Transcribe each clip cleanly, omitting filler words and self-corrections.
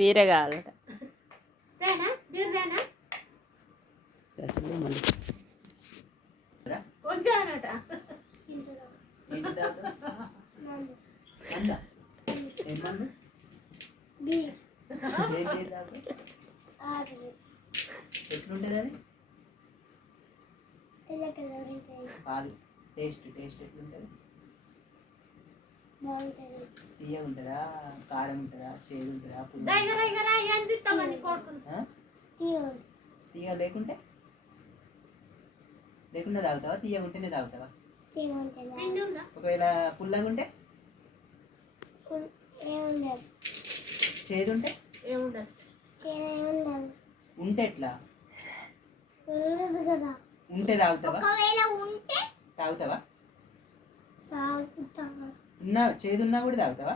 వేరే కాదట. ఎట్లుంటుంది అది పాలు టేస్ట్ ఎట్లుంటుంది? తీయగా ఉంటుందా, కారం ఉంటుందా, చేదు ఉంటుందా? తీయ లేకుంటే తాగుతావా? తీయగా ఉంటేనే తాగుతావా? ఒకవేళ పుల్లగా ఉంటే, చేదు ఉంటే ఉంటే ఎట్లా? ఉంటే తాగుతావా? తాగుతావా? చేదు ఉన్నా కూడా తాగుతావా?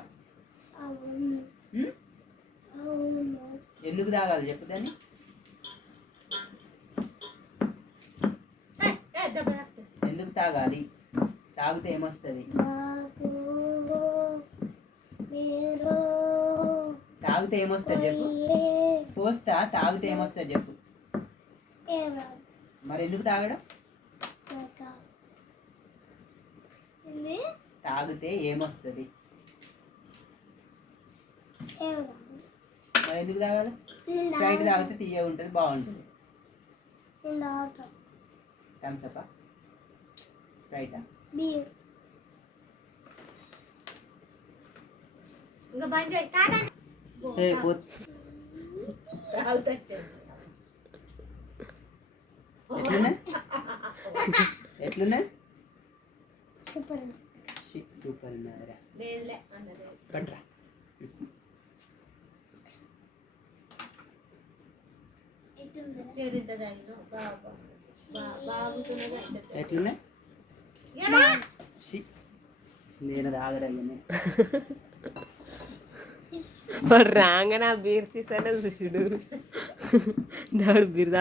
ఎందుకు తాగాలి చెప్పు దాన్ని? ఎందుకు తాగాలి? తాగితే ఏమొస్తుంది? తాగితే ఏమొస్తుంది చెప్పు? పోస్తా తాగితే ఏమొస్తుంది చెప్పు? మరి ఎందుకు తాగడం? తాగితే ఏమొస్తుంది? మరి ఎందుకు తాగాలి? స్ప్రైట్ తాగితే తీయ ఉంటుంది, బాగుంటుంది. థమ్సప్, స్ప్రైటా? ఎట్లున్నది? సూపర్ ఉన్నదిరా. కట్రా ఎట్లున్నా? నేను తాగరయ్యనే రాగానే ఆ బీర్ సీసానే చూసిడు. బీర్